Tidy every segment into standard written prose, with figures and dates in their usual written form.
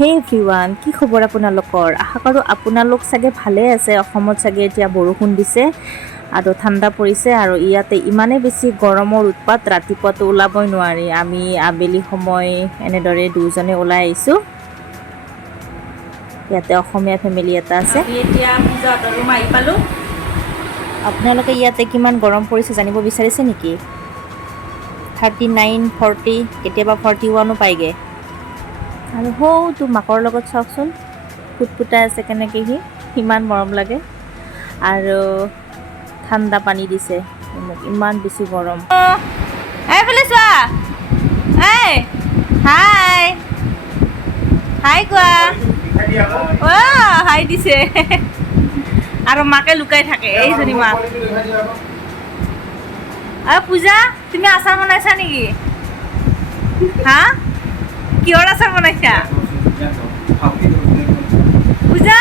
হে এভৰিৱান, কি খবৰ আপোনালোকৰ? আশা কৰোঁ আপোনালোক চাগে ভালে আছে। অসমত চাগে এতিয়া বৰষুণ দিছে আৰু ঠাণ্ডা পৰিছে আৰু ইয়াতে ইমানেই বেছি গৰমৰ উৎপাত, ৰাতিপুৱাতো ওলাবই নোৱাৰি। আমি আবেলি সময় এনেদৰে দুজনে ওলাই আহিছোঁ। ইয়াতে অসমীয়া ফেমিলি এটা আছে। এতিয়া পূজাহঁতৰ ৰুম আহি পালোঁ। আপোনালোকে ইয়াতে কিমান গৰম পৰিছে জানিব বিচাৰিছে নেকি? 39, 40, কেতিয়াবা 41ও পাইগৈ। আৰু সৌটো মাকৰ লগত চাওকচোন, ফুটফুটাই আছে কেনেকৈ, ইমান মৰম লাগে। আৰু ঠাণ্ডা পানী দিছে মোক, ইমান বেছি গৰম। এইফালে চোৱা, এই হাই হাই কোৱা। অ' হাই দিছে আৰু মাকে লুকাই থাকে, এইজনী মা। আৰু পূজা, তুমি আচাৰ বনাইছা নেকি? হা, কিহৰ আচাৰ বনাইছা? পূজা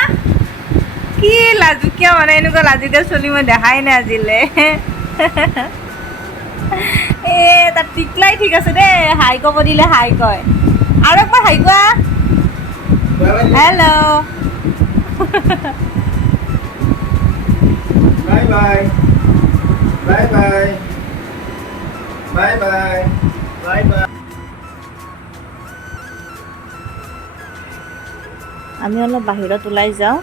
কি লাজুকীয়া, মানে এনেকুৱা লাজুকীয়া ছোৱালী মই দেখাই নাই আজিলৈ। তাত টিকলাই ঠিক আছে দেই, হাই ক'ব দিলে হাই কয়। আৰু একবাৰ হাই কোৱা। Hello'. Bye bye bye bye bye bye bye bye. আমি অলপ বাহিৰত ওলাই যাওঁ,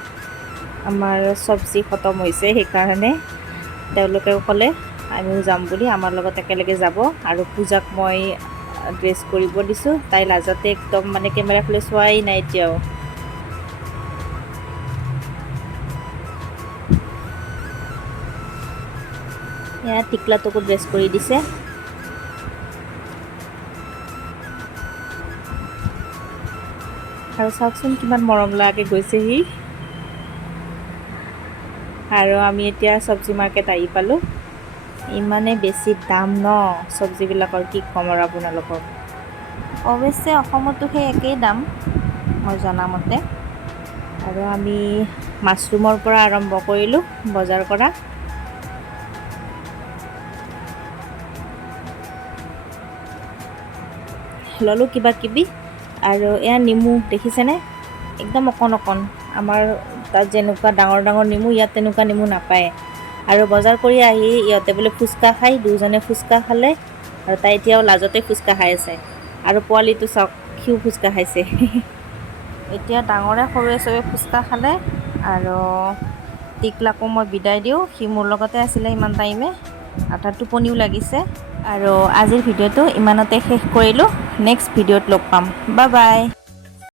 আমাৰ চব্জি খতম হৈছে, সেইকাৰণে তেওঁলোকেও ক'লে আমিও যাম বুলি, আমাৰ লগত একেলগে যাব। আৰু পূজাক মই ড্ৰেছ কৰিব দিছোঁ, তাই লাজতে একদম মানে কেমেৰা ফালে চোৱাই নাই এতিয়াও। এয়া টিকলাটোকো ড্ৰেছ কৰি দিছে। আৰু চাওকচোন কিমান মৰম লগাকৈ গৈছেহি। আৰু আমি এতিয়া চব্জি মাৰ্কেট আহি পালোঁ। ইমানেই বেছি দাম ন চব্জিবিলাকৰ, কি ক'ম আৰু আপোনালোকক। অৱশ্যে অসমতো সেই একেই দাম মই জনামতে। আৰু আমি মাছৰুমৰ পৰা আৰম্ভ কৰিলোঁ বজাৰ কৰা। ল'লোঁ কিবা কিবি। আৰু এয়া নেমু দেখিছেনে, একদম অকণ অকণ। আমাৰ তাত যেনেকুৱা ডাঙৰ ডাঙৰ নেমু, ইয়াত তেনেকুৱা নেমু নাপায়। আৰু বজাৰ কৰি আহি ইহঁতে বোলে ফুচকা খায়, দুজনে ফুচকা খালে। আৰু তাই এতিয়াও লাজতে ফুচকা খাই আছে। আৰু পোৱালিটো চাওক, সিও ফুচকা খাইছে। এতিয়া ডাঙৰে সৰুৱে চবে ফুচকা খালে। আৰু টিকলাকো মই বিদায় দিওঁ, সি মোৰ লগতে আছিলে ইমান টাইমে, আৰু তাৰ টোপনিও লাগিছে। আৰু আজিৰ ভিডিঅ'টো ইমানতে শেষ কৰিলোঁ। নেক্সট ভিডিঅ'ত লগ পাম। Bye bye.